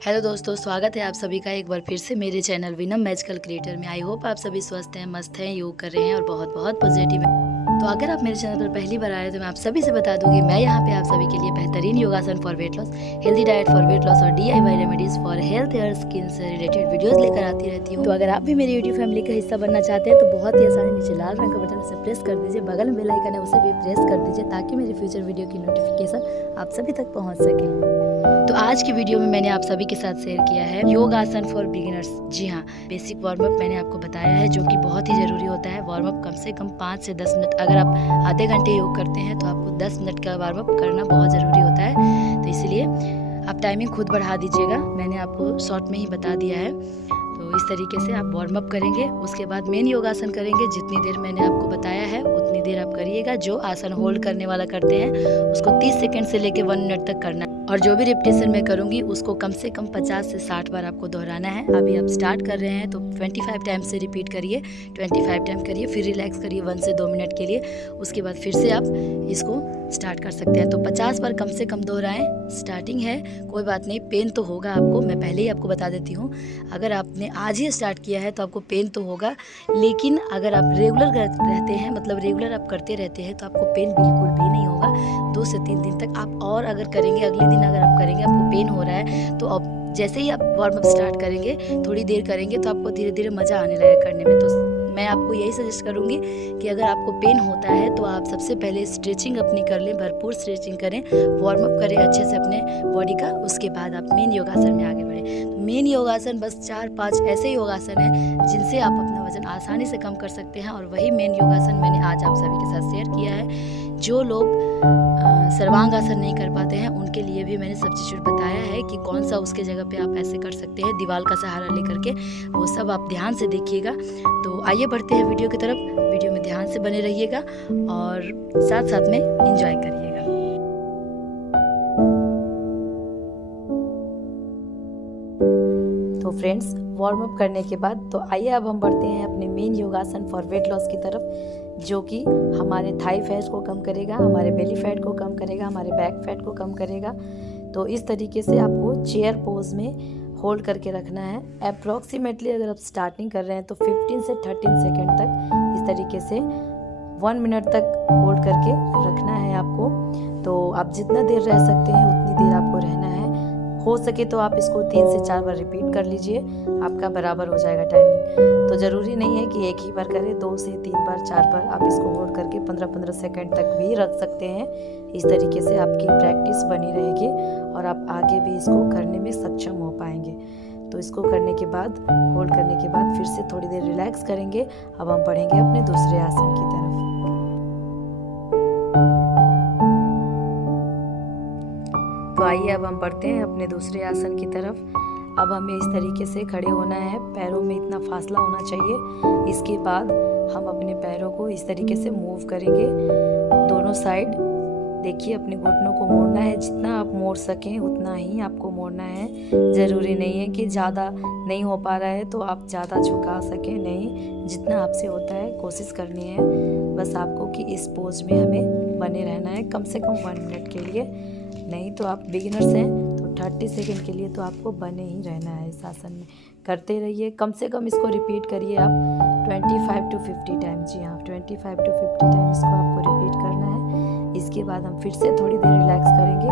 Hello दोस्तों, स्वागत है आप सभी का एक बार फिर से मेरे चैनल विनम मैजिकल क्रिएटर में। आई होप आप सभी स्वस्थ हैं, मस्त हैं, योग कर रहे हैं और बहुत बहुत पॉजिटिव हैं। तो अगर आप मेरे चैनल पर पहली बार आए तो मैं आप सभी से बता दूंगी, मैं यहाँ पे आप सभी के लिए बेहतरीन योगासन for weight loss, healthy diet for weight loss और DIY remedies for health hair skin से रिलेटेड वीडियोस लेकर आती रहती हूँ। तो अगर आप भी मेरी यूट्यूब फैमिली का हिस्सा बनना चाहते हैं तो बहुत ही आसानी, नीचे लाल रंग का बटन उसे प्रेस कर दीजिए, बगल में बेल आइकन है उसे भी प्रेस कर दीजिए ताकि मेरी फ्यूचर वीडियो की नोटिफिकेशन आप सभी तक पहुँच सके। तो आज की वीडियो में मैंने आप सभी के साथ शेयर किया है योग आसन फॉर बिगिनर्स। जी हाँ, बेसिक वार्म अप मैंने आपको बताया है जो कि बहुत ही ज़रूरी होता है। वार्म अप कम से कम 5 से 10 मिनट, अगर आप आधे घंटे योग करते हैं तो आपको 10 मिनट का वार्म अप करना बहुत ज़रूरी होता है। तो इसलिए आप टाइमिंग खुद बढ़ा दीजिएगा, मैंने आपको शॉर्ट में ही बता दिया है। तो इस तरीके से आप वार्म अप करेंगे, उसके बाद मेन योगासन करेंगे। जितनी देर मैंने आपको बताया है उतनी देर आप करिएगा। जो आसन होल्ड करने वाला करते हैं उसको 30 सेकंड से लेकर 1 मिनट तक करना है, और जो भी रिपीटेशन मैं करूंगी उसको कम से कम 50 से 60 बार आपको दोहराना है। अभी आप स्टार्ट कर रहे हैं तो 25 टाइम से रिपीट करिए, 25 टाइम करिए, फिर रिलैक्स करिए 1 से 2 मिनट के लिए। उसके बाद फिर से आप इसको स्टार्ट कर सकते हैं। तो 50 बार कम से कम दोहराएं। स्टार्टिंग है, कोई बात नहीं, पेन तो होगा आपको, मैं पहले ही आपको बता देती हूँ। अगर आपने आज ही स्टार्ट किया है तो आपको पेन तो होगा, लेकिन अगर आप रेगुलर रहते हैं, मतलब रेगुलर आप करते रहते हैं, तो आपको पेन बिल्कुल भी नहीं होगा। 2 से 3 दिन तक आप और अगर करेंगे, अगले दिन अगर आप करेंगे आपको पेन हो रहा है तो अब जैसे ही आप वार्म अप स्टार्ट करेंगे, थोड़ी देर करेंगे तो आपको धीरे धीरे मज़ा आने लगेगा करने में। तो मैं आपको यही सजेस्ट करूँगी कि अगर आपको पेन होता है तो आप सबसे पहले स्ट्रेचिंग अपनी कर लें, भरपूर स्ट्रेचिंग करें, वार्म अप करें अच्छे से अपने बॉडी का। उसके बाद आप मेन योगासन में आगे बढ़ें। मेन योगासन बस 4-5 ऐसे योगासन हैं जिनसे आप अपना वजन आसानी से कम कर सकते हैं, और वही मेन योगासन मैंने आज आप सभी के साथ शेयर किया है। जो लोग सर्वांग आसन नहीं कर पाते हैं उनके लिए भी मैंने सब्स्टिट्यूट बताया है कि कौन सा उसके जगह पे आप ऐसे कर सकते हैं, दीवार का सहारा लेकर के। वो सब आप ध्यान से देखिएगा। तो आइए बढ़ते हैं वीडियो की तरफ। वीडियो में ध्यान से बने रहिएगा और साथ साथ में एंजॉय करिएगा। तो फ्रेंड्स, वार्म अप करने के बाद तो आइए अब हम बढ़ते हैं अपने मेन योगासन फॉर वेट लॉस की तरफ, जो कि हमारे थाई फैट को कम करेगा, हमारे बेली फैट को कम करेगा, हमारे बैक फैट को कम करेगा। तो इस तरीके से आपको चेयर पोज में होल्ड करके रखना है। अप्रॉक्सीमेटली अगर आप स्टार्टिंग कर रहे हैं तो 15 से 13 सेकेंड तक इस तरीके से 1 मिनट तक होल्ड करके रखना है आपको। तो आप जितना देर रह सकते हैं उतनी देर आपको रहना है। हो सके तो आप इसको 3 से 4 बार रिपीट कर लीजिए, आपका बराबर हो जाएगा टाइमिंग। तो ज़रूरी नहीं है कि एक ही बार करें, 2 से 3 बार 4 बार आप इसको होल्ड करके 15-15 सेकंड तक भी रख सकते हैं। इस तरीके से आपकी प्रैक्टिस बनी रहेगी और आप आगे भी इसको करने में सक्षम हो पाएंगे। तो इसको करने के बाद, होल्ड करने के बाद फिर से थोड़ी देर रिलैक्स करेंगे। अब हम बढ़ेंगे अपने दूसरे आसन की तरफ। तो आइए अब हम बढ़ते हैं अपने दूसरे आसन की तरफ। अब हमें इस तरीके से खड़े होना है, पैरों में इतना फासला होना चाहिए। इसके बाद हम अपने पैरों को इस तरीके से मूव करेंगे दोनों साइड। देखिए, अपने घुटनों को मोड़ना है, जितना आप मोड़ सकें उतना ही आपको मोड़ना है। ज़रूरी नहीं है कि ज़्यादा नहीं हो पा रहा है तो आप ज़्यादा झुका सकें, नहीं, जितना आपसे होता है कोशिश करनी है बस आपको कि इस पोज में हमें बने रहना है कम से कम 1 मिनट के लिए। नहीं तो आप बिगिनर्स हैं तो 30 सेकेंड के लिए तो आपको बने ही रहना है इस आसन में। करते रहिए, कम से कम इसको रिपीट करिए आप 25 to 50 टाइम। जी हाँ, 25 to 50 टाइम इसको आपको रिपीट करना है। इसके बाद हम फिर से थोड़ी देर रिलैक्स करेंगे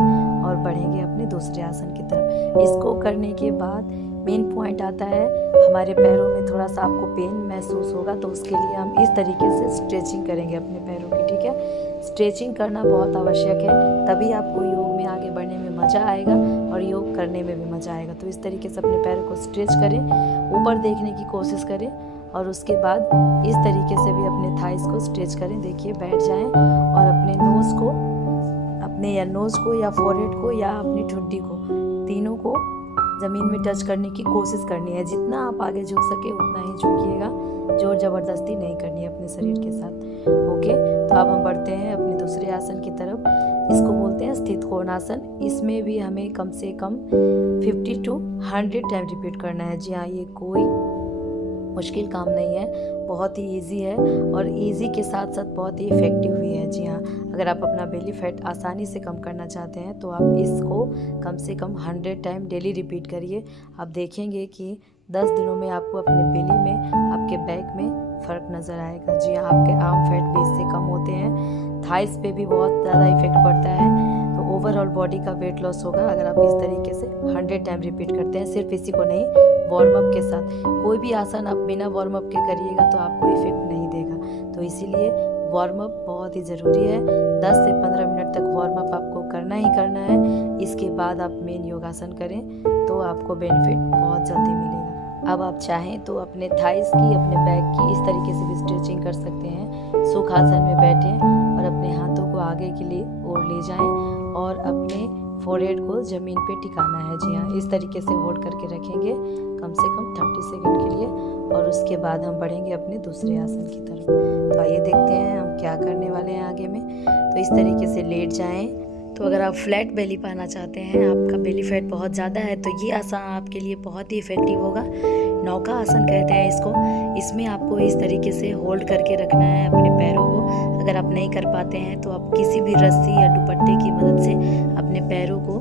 और बढ़ेंगे अपने दूसरे आसन की तरफ। इसको करने के बाद मेन पॉइंट आता है, हमारे पैरों में थोड़ा सा आपको पेन महसूस होगा तो उसके लिए हम इस तरीके से स्ट्रेचिंग करेंगे अपने पैरों की। ठीक है, स्ट्रेचिंग करना बहुत आवश्यक है, तभी आपको योग में आगे बढ़ने में मज़ा आएगा और योग करने में भी मज़ा आएगा। तो इस तरीके से अपने पैरों को स्ट्रेच करें, ऊपर देखने की कोशिश करें और उसके बाद इस तरीके से भी अपने थाइस को स्ट्रेच करें। देखिए, बैठ जाएं और अपने नोज़ को, अपने या नोज़ को या फोरहेड को या अपनी ठुड्डी को, तीनों को ज़मीन में टच करने की कोशिश करनी है। जितना आप आगे झुक सके उतना ही झुकिएगा, जोर ज़बरदस्ती नहीं करनी है अपने शरीर के साथ। ओके, तो अब हम बढ़ते हैं अपने दूसरे आसन की तरफ। इसको बोलते हैं स्थित कोणासन। इसमें भी हमें कम से कम 50 to 100 टाइम रिपीट करना है। जी हाँ, ये कोई मुश्किल काम नहीं है, बहुत ही इजी है और इजी के साथ साथ बहुत ही इफ़ेक्टिव भी है। जी हाँ, अगर आप अपना बेली फैट आसानी से कम करना चाहते हैं तो आप इसको कम से कम 100 टाइम डेली रिपीट करिए। आप देखेंगे कि 10 दिनों में आपको अपने बेली में, आपके बैक में फ़र्क नज़र आएगा। जी हाँ, आपके आर्म फैट भी इससे कम होते हैं, थाइस पे भी बहुत ज़्यादा इफेक्ट पड़ता है। तो ओवरऑल बॉडी का वेट लॉस होगा अगर आप इस तरीके से 100 टाइम रिपीट करते हैं। सिर्फ इसी को नहीं, वार्म अप के साथ कोई भी आसन आप बिना वार्म अप के करिएगा तो आपको इफेक्ट नहीं देगा। तो इसीलिए वार्म अप बहुत ही ज़रूरी है। 10 से 15 मिनट तक वार्म अप आपको करना ही करना है। इसके बाद आप मेन योगासन करें तो आपको बेनिफिट बहुत जल्दी मिलेगा। अब आप चाहें तो अपने थाइस की, अपने बैक की इस तरीके से भी स्ट्रेचिंग कर सकते हैं। सुखासन में बैठें और अपने हाथों को आगे के लिए ओर ले जाएं और अपने फोरहेड को ज़मीन पे टिकाना है। जी हाँ, इस तरीके से होल्ड करके रखेंगे कम से कम 30 सेकंड के लिए और उसके बाद हम बढ़ेंगे अपने दूसरे आसन की तरफ। तो आइए देखते हैं हम क्या करने वाले हैं आगे में। तो इस तरीके से लेट जाएं। तो अगर आप फ्लैट बेली पाना चाहते हैं, आपका बेली फैट बहुत ज़्यादा है, तो ये आसन आपके लिए बहुत ही इफ़ेक्टिव होगा। नौका आसन कहते हैं इसको। इसमें आपको इस तरीके से होल्ड करके रखना है अपने पैरों को। अगर आप नहीं कर पाते हैं तो आप किसी भी रस्सी या दुपट्टे की मदद से अपने पैरों को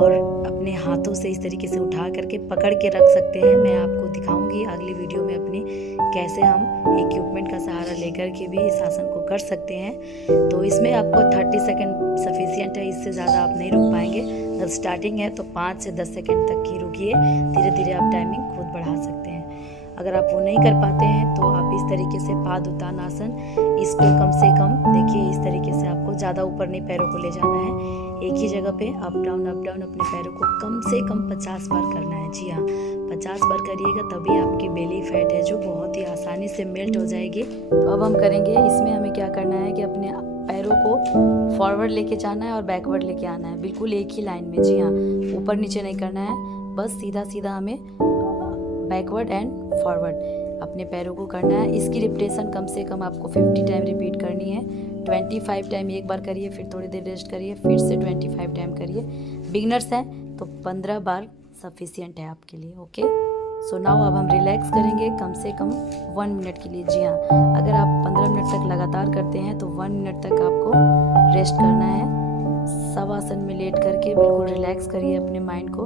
और अपने हाथों से इस तरीके से उठा करके पकड़ के रख सकते हैं। मैं आपको दिखाऊंगी अगली वीडियो में अपनी कैसे हम इक्विपमेंट का सहारा लेकर के भी इस आसन को कर सकते हैं। तो इसमें आपको 30 सेकंड सफिशिएंट है, इससे ज़्यादा आप नहीं रुक पाएंगे। जब स्टार्टिंग है तो 5 से 10 सेकंड तक ही रुकिए, धीरे धीरे आप टाइमिंग खुद बढ़ा सकते हैं। अगर आप वो नहीं कर पाते हैं तो आप इस तरीके से पादुतान आसन, इसको कम से कम देखिए इस तरीके से आपको ज़्यादा ऊपर नहीं पैरों को ले जाना है। एक ही जगह पे अप डाउन अपने पैरों को कम से कम 50 बार करना है। जी हाँ, 50 बार करिएगा तभी आपकी बेली फैट है जो बहुत ही आसानी से मेल्ट हो जाएगी। तो अब हम करेंगे, इसमें हमें क्या करना है कि अपने पैरों को फॉरवर्ड लेके जाना है और बैकवर्ड लेके आना है, बिल्कुल एक ही लाइन में। जी हाँ, ऊपर नीचे नहीं करना है, बस सीधा सीधा हमें बैकवर्ड एंड फॉरवर्ड अपने पैरों को करना है। इसकी रिपीटेशन कम से कम आपको 50 टाइम रिपीट करनी है। 25 टाइम एक बार करिए, फिर थोड़ी देर रेस्ट करिए, फिर से 25 टाइम करिए। बिगनर्स हैं तो 15 बार सफिशिएंट है आपके लिए। ओके, सो नाउ अब हम रिलैक्स करेंगे कम से कम 1 मिनट के लिए। जी हाँ, अगर आप 15 मिनट तक लगातार करते हैं तो 1 मिनट तक आपको रेस्ट करना है। सब आसन में लेट करके बिल्कुल रिलैक्स करिए अपने माइंड को।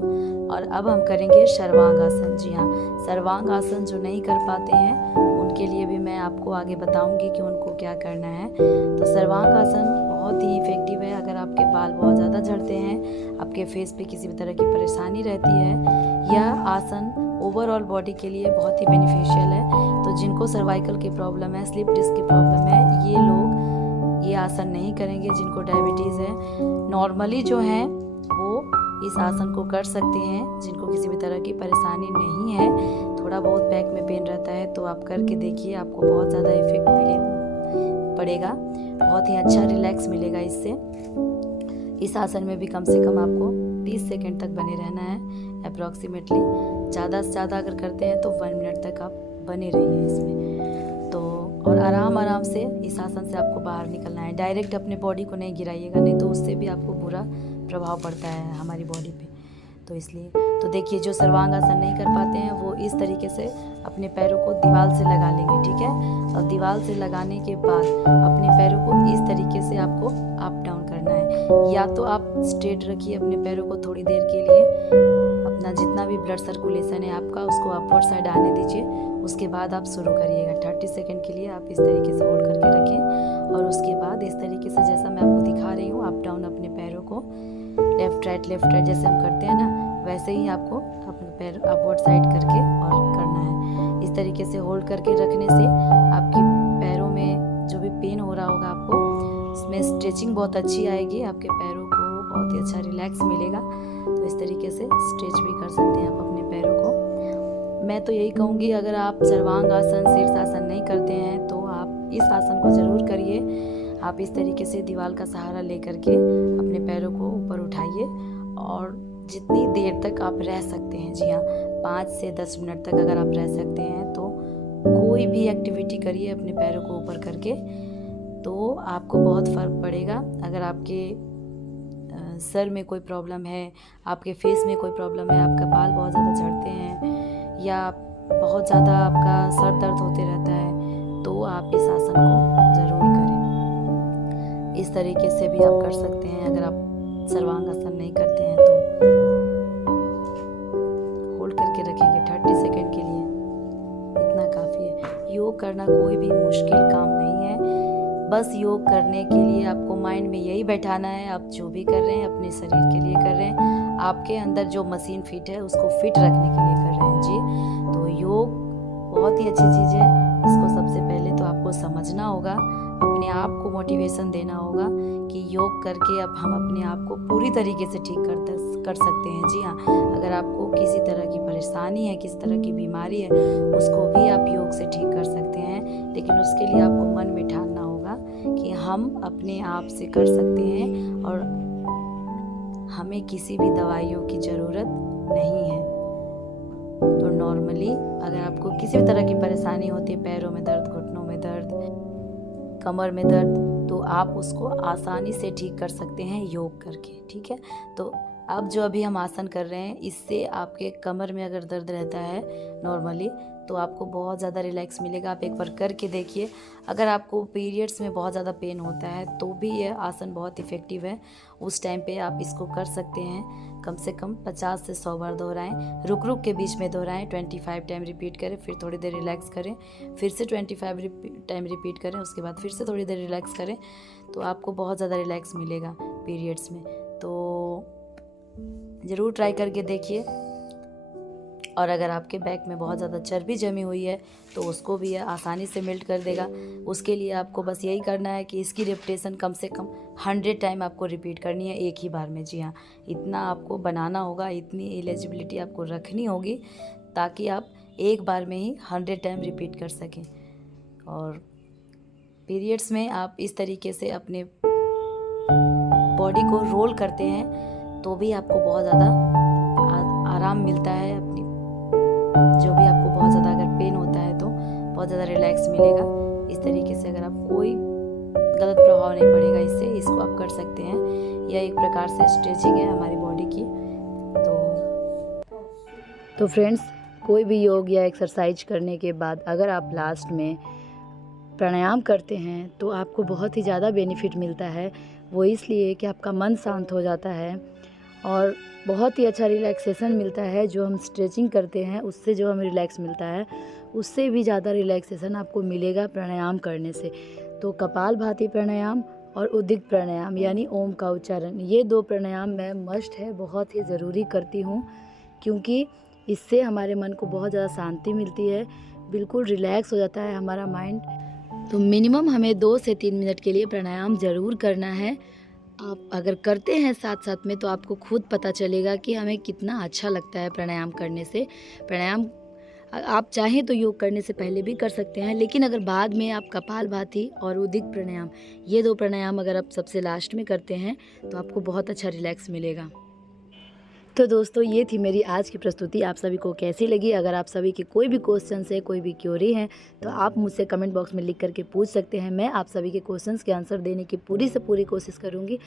और अब हम करेंगे सर्वांग आसन। जी हाँ, सर्वांग आसन जो नहीं कर पाते हैं उनके लिए भी मैं आपको आगे बताऊंगी कि उनको क्या करना है। तो सर्वांग आसन बहुत ही इफेक्टिव है। अगर आपके बाल बहुत ज़्यादा झड़ते हैं, आपके फेस पे किसी भी तरह की परेशानी रहती है, यह आसन ओवरऑल बॉडी के लिए बहुत ही बेनिफिशियल है। तो जिनको सर्वाइकल की प्रॉब्लम है, स्लिप डिस्क की प्रॉब्लम है, ये लोग ये आसन नहीं करेंगे। जिनको डायबिटीज़ है, नॉर्मली जो हैं वो इस आसन को कर सकते हैं। जिनको किसी भी तरह की परेशानी नहीं है, थोड़ा बहुत बैक में पेन रहता है, तो आप करके देखिए, आपको बहुत ज़्यादा इफेक्ट पड़ेगा, बहुत ही अच्छा रिलैक्स मिलेगा इससे। इस आसन में भी कम से कम आपको 30 सेकंड तक बने रहना है अप्रॉक्सीमेटली। ज़्यादा से ज़्यादा अगर करते हैं तो 1 मिनट तक आप बने रहिए इसमें। तो और आराम से इस आसन से आपको बाहर निकलना है। डायरेक्ट अपने बॉडी को नहीं गिराइएगा, नहीं तो उससे भी आपको बुरा प्रभाव पड़ता है हमारी बॉडी पे। तो इसलिए तो देखिए, जो सर्वांग आसन नहीं कर पाते हैं वो इस तरीके से अपने पैरों को दीवार से लगा लेंगे। ठीक है, और दीवार से लगाने के बाद अपने पैरों को इस तरीके से आपको अप डाउन करना है। या तो आप स्ट्रेट रखिए अपने पैरों को थोड़ी देर के लिए, अपना जितना भी ब्लड सर्कुलेशन है आपका उसको अपवर्ड साइड आने दीजिए। उसके बाद आप शुरू करिएगा। 30 सेकंड के लिए आप इस तरीके से होल्ड करके रखें और उसके बाद इस तरीके से जैसा मैं आपको दिखा रही हूँ, अप डाउन अपने पैरों को लेफ्ट राइट जैसे हम करते हैं ना, वैसे ही आपको अपने पैर अपवर्ड साइड करके और करना है। इस तरीके से होल्ड करके रखने से आपके पैरों में जो भी पेन हो रहा होगा आपको, इसमें स्ट्रेचिंग बहुत अच्छी आएगी, आपके पैरों को बहुत ही अच्छा रिलैक्स मिलेगा। तो इस तरीके से स्ट्रेच भी कर सकते हैं आप अपने पैरों को। मैं तो यही कहूँगी, अगर आप सर्वांग आसन, शीर्षासन नहीं करते हैं तो आप इस आसन को ज़रूर करिए। आप इस तरीके से दीवार का सहारा लेकर के अपने पैरों को ऊपर उठाइए और जितनी देर तक आप रह सकते हैं, जी हाँ 5 से 10 मिनट तक अगर आप रह सकते हैं तो कोई भी एक्टिविटी करिए अपने पैरों को ऊपर करके, तो आपको बहुत फ़र्क पड़ेगा। अगर आपके सर में कोई प्रॉब्लम है, आपके फेस में कोई प्रॉब्लम है, आपका बाल बहुत ज़्यादा झड़ते हैं या बहुत ज़्यादा आपका सर दर्द होते रहता है तो आप इस आसन को ज़रूर करें। इस तरीके से भी आप कर सकते हैं। अगर आप सर्वांग आसन नहीं करते हैं तो होल्ड करके रखेंगे 30 सेकंड के लिए, इतना काफ़ी है। योग करना कोई भी मुश्किल काम नहीं है, बस योग करने के लिए आपको माइंड में यही बैठाना है, आप जो भी कर रहे हैं अपने शरीर के लिए कर रहे हैं, आपके अंदर जो मशीन फिट है उसको फिट रखने के लिए कर रहे हैं जी। तो योग बहुत ही अच्छी चीज़ है, इसको सबसे पहले तो आपको समझना होगा, अपने आप को मोटिवेशन देना होगा कि योग करके अब हम अपने आप को पूरी तरीके से ठीक कर सकते हैं। जी हाँ, अगर आपको किसी तरह की परेशानी है, किसी तरह की बीमारी है, उसको भी आप योग से ठीक कर सकते हैं, लेकिन उसके लिए आपको मन में ठानना होगा कि हम अपने आप से कर सकते हैं और हमें किसी भी दवाइयों की ज़रूरत नहीं है। तो नॉर्मली अगर आपको किसी भी तरह की परेशानी होती है, पैरों में दर्द, घुटनों में दर्द, कमर में दर्द, तो आप उसको आसानी से ठीक कर सकते हैं योग करके। ठीक है, तो अब जो अभी हम आसन कर रहे हैं इससे आपके कमर में अगर दर्द रहता है नॉर्मली तो आपको बहुत ज़्यादा रिलैक्स मिलेगा। आप एक बार करके देखिए। अगर आपको पीरियड्स में बहुत ज़्यादा पेन होता है तो भी यह आसन बहुत इफ़ेक्टिव है, उस टाइम पे आप इसको कर सकते हैं। कम से कम 50 से 100 बार दोहराएं, रुक रुक के बीच में दोहराएं, 25 टाइम रिपीट करें, फिर थोड़ी देर रिलैक्स करें, फिर से 25 टाइम रिपीट करें, उसके बाद फिर से थोड़ी देर रिलैक्स करें, तो आपको बहुत ज़्यादा रिलैक्स मिलेगा पीरियड्स में। तो ज़रूर ट्राई करके देखिए। और अगर आपके बैक में बहुत ज़्यादा चर्बी जमी हुई है तो उसको भी आसानी से मेल्ट कर देगा। उसके लिए आपको बस यही करना है कि इसकी रिपीटेशन कम से कम 100 टाइम आपको रिपीट करनी है एक ही बार में। जी हाँ, इतना आपको बनाना होगा, इतनी एलिजिबिलिटी आपको रखनी होगी ताकि आप एक बार में ही 100 टाइम रिपीट कर सकें। और पीरियड्स में आप इस तरीके से अपने बॉडी को रोल करते हैं तो भी आपको बहुत ज़्यादा आराम मिलता है। अपनी जो भी आपको बहुत ज़्यादा अगर पेन होता है तो बहुत ज़्यादा रिलैक्स मिलेगा। इस तरीके से अगर आप कोई गलत प्रभाव नहीं पड़ेगा इससे, इसको आप कर सकते हैं। यह एक प्रकार से स्ट्रेचिंग है हमारी बॉडी की। तो फ्रेंड्स, कोई भी योग या एक्सरसाइज करने के बाद अगर आप लास्ट में प्राणायाम करते हैं तो आपको बहुत ही ज़्यादा बेनिफिट मिलता है। वो इसलिए कि आपका मन शांत हो जाता है और बहुत ही अच्छा रिलैक्सेशन मिलता है। जो हम स्ट्रेचिंग करते हैं उससे जो हमें रिलैक्स मिलता है उससे भी ज़्यादा रिलैक्सेशन आपको मिलेगा प्राणायाम करने से। तो कपालभाति प्राणायाम और उद्गीत प्राणायाम यानी ओम का उच्चारण, ये 2 प्राणायाम मैं मस्ट है, बहुत ही ज़रूरी करती हूँ, क्योंकि इससे हमारे मन को बहुत ज़्यादा शांति मिलती है, बिल्कुल रिलैक्स हो जाता है हमारा माइंड। तो मिनिमम हमें 2 से 3 मिनट के लिए प्राणायाम ज़रूर करना है। आप अगर करते हैं साथ साथ में तो आपको खुद पता चलेगा कि हमें कितना अच्छा लगता है प्राणायाम करने से। प्राणायाम आप चाहें तो योग करने से पहले भी कर सकते हैं, लेकिन अगर बाद में आप कपालभाति और उद्गीत प्राणायाम, ये 2 प्राणायाम अगर आप सबसे लास्ट में करते हैं तो आपको बहुत अच्छा रिलैक्स मिलेगा। तो दोस्तों, ये थी मेरी आज की प्रस्तुति। आप सभी को कैसी लगी? अगर आप सभी के कोई भी क्वेश्चंस है, कोई भी क्वेरी है तो आप मुझसे कमेंट बॉक्स में लिख करके पूछ सकते हैं। मैं आप सभी के क्वेश्चंस के आंसर देने की पूरी से पूरी कोशिश करूंगी।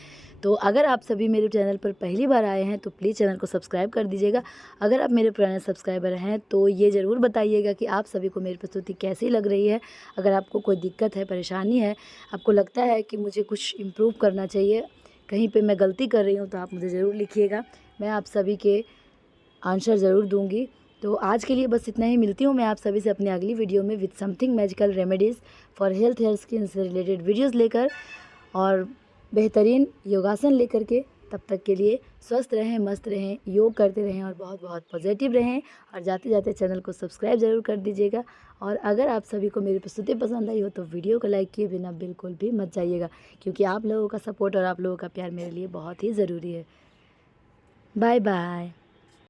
तो अगर आप सभी मेरे चैनल पर पहली बार आए हैं तो प्लीज़ चैनल को सब्सक्राइब कर दीजिएगा। अगर आप मेरे पुराने सब्सक्राइबर हैं तो ये ज़रूर बताइएगा कि आप सभी को मेरी प्रस्तुति कैसी लग रही है। अगर आपको कोई दिक्कत है, परेशानी है, आपको लगता है कि मुझे कुछ इम्प्रूव करना चाहिए, कहीं पे मैं गलती कर रही हूँ, तो आप मुझे ज़रूर लिखिएगा। मैं आप सभी के आंसर ज़रूर दूंगी। तो आज के लिए बस इतना ही। मिलती हूँ मैं आप सभी से अपनी अगली वीडियो में with something magical remedies for health, hair, skin से रिलेटेड वीडियोस लेकर और बेहतरीन योगासन लेकर के। तब तक के लिए स्वस्थ रहें, मस्त रहें, योग करते रहें और बहुत बहुत पॉजिटिव रहें। और जाते जाते चैनल को सब्सक्राइब ज़रूर कर दीजिएगा। और अगर आप सभी को मेरी प्रस्तुति पसंद आई हो तो वीडियो को लाइक किए बिना बिल्कुल भी मत जाइएगा, क्योंकि आप लोगों का सपोर्ट और आप लोगों का प्यार मेरे लिए बहुत ही ज़रूरी है। Bye bye.